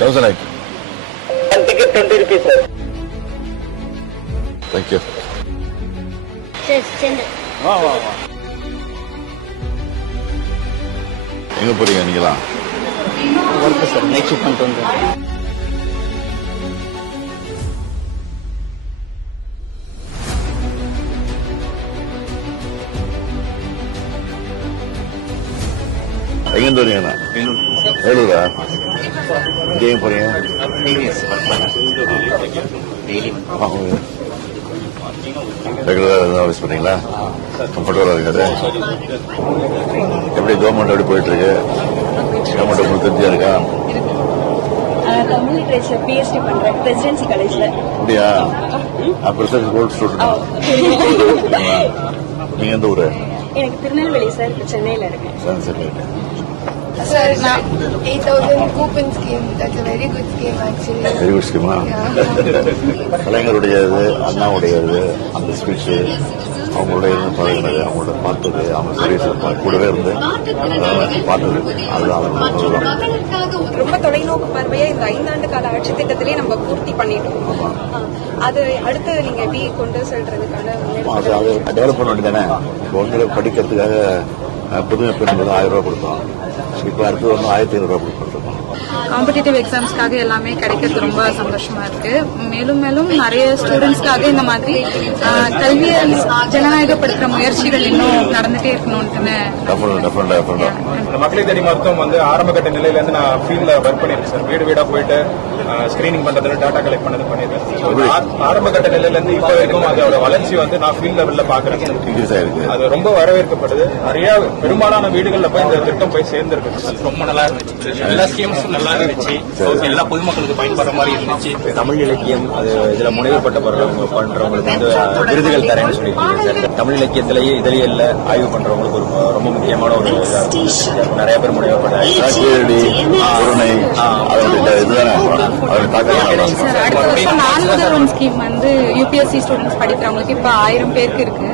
1000 ಆಯ್ತು. One ticket 20 rupees, sir. Thank you. எங்க போறீங்க நீங்களா? ஒர்க் சார், நைட் ஷிஃப்ட் பண்ணிட்டு வந்தேன். எங்கேருந்து வரீங்கண்ணா? வேலூரா? எங்கேயும் போறீங்க? ரெகுலராக ஆஃபீஸ் பண்ணீங்களா? கம்ஃபர்டபுளாக இருக்காது? எப்படி கவர்மெண்ட் எப்படி போயிட்டு இருக்கு? கவர்மெண்ட் உங்களுக்கு தெரிஞ்சா இருக்கா? தமிழ் லிட்ரேச்சர் பிஎஸ்டி பண்றேன் பிரசிடென்சி காலேஜ்ல. அப்படியா? Presidency gold student. நீங்க எந்த ஊரு? எனக்கு திருநெல்வேலி சார், இப்போ சென்னையில இருக்கேன். சரி. Sir, 8,000 coupon scheme. That's a very good scheme actually. Very good ஸ்கீமா? கலைஞருடையது, அண்ணாவுடையது, அந்த ஸ்பீச் அவங்களோட இருந்து பழகினது, அவங்களோட பார்த்தது, அவங்க சர்வீஸ் கூடவே இருந்து பார்த்தது, அதுதான். ரொம்ப தொலைநோக்கு பார்வையை இந்த 5 ஆண்டு கால ஆட்சி திட்டத்திலேயே நம்ம பூர்த்தி பண்ணிட்டோம். அது அடுத்து நீங்க எப்படி கொண்டு செல்றதுக்கான அது டெவலப் பண்ண வேண்டியதானே. குழந்தைகளை படிக்கிறதுக்காக புதுமை பெண் 1000 ரூபாய் கொடுத்தோம். இப்போ அடுத்து வந்து 1500 ரூபாய் கொடுத்துருக்கோம். காம்படிட்டிவ் எக்ஸாம்ஸ்க்காக எல்லாமே கிடைக்கிறது ரொம்ப சந்தோஷமா இருக்கு. மேலும் மேலும் நிறைய ஸ்டூடெண்ட்ஸ்க்காக இந்த மாதிரி கல்வியை ஜனநாயகப்படுத்துற முயற்சிகள் இன்னும் நடந்துட்டே இருக்கணும்னு. மகளிர் தேடி மருத்துவம் வந்து ஆரம்ப கட்ட நிலையில இருந்து நான் ஃபீல்ட்ல ஒர்க் பண்ணிருக்கேன் சார். வீடு வீடா போயிட்டு ஸ்கிரீனிங் பண்றதுல டாட்டா கலெக்ட் பண்ணது பண்ணிருக்கேன். ஆரம்ப கட்ட நிலையில இருந்து இப்ப வரைக்கும் அதோட வளர்ச்சி வந்து நான் ஃபீல்ட் லெவல்ல பாக்குறேன். அது ரொம்ப வரவேற்கப்படுது. நிறைய பெரும்பாலான வீடுகள்ல போய் இந்த திட்டம் போய் சேர்ந்திருக்கு. ரொம்ப நல்லா இருந்துச்சு. எல்லா ஸ்கீம்ஸும் நல்லா இருந்துச்சு. எல்லா பொதுமக்களுக்கு பயன்படுற மாதிரி இருந்துச்சு. தமிழ் இலக்கியம் அது இதுல முனைவுப்பட்ட பண்றவங்களுக்கு வந்து விருதுகள் தரேன்னு சொல்லியிருக்கீங்க சார். தமிழ் இலக்கியத்திலேயே இதழியல்ல ஆய்வு பண்றவங்களுக்கு ஒரு ரொம்ப முக்கியமான ஒரு நிறைய பேர் முனைவுப்பட்டாங்க. ஸ்கீம் வந்து யூபிஎஸ்சி ஸ்டூடெண்ட்ஸ் படிக்கிறவங்களுக்கு இப்ப 1000 பேருக்கு இருக்கு.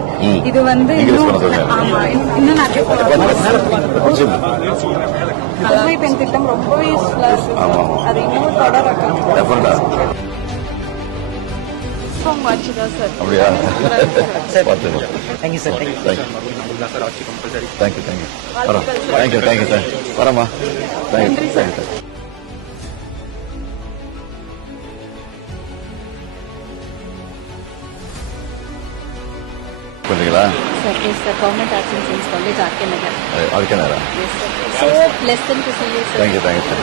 இது வந்து இன்னும் நிறைய புதுமை பெண் திட்டம் ரொம்பவே யூஸ்ஃபுல்லா இருக்கு. அது இன்னும் தொடரட்டும். அப்படியா? Thank you, sir. Thank you sir. வரமா? Thank you sir. பண்ணுறீங்களா? Sir, yes, sir. Government Arts and Science College, RK Nagar. RK Nagar. Yes, sir. So pleasant to see you, sir. Thank you, sir.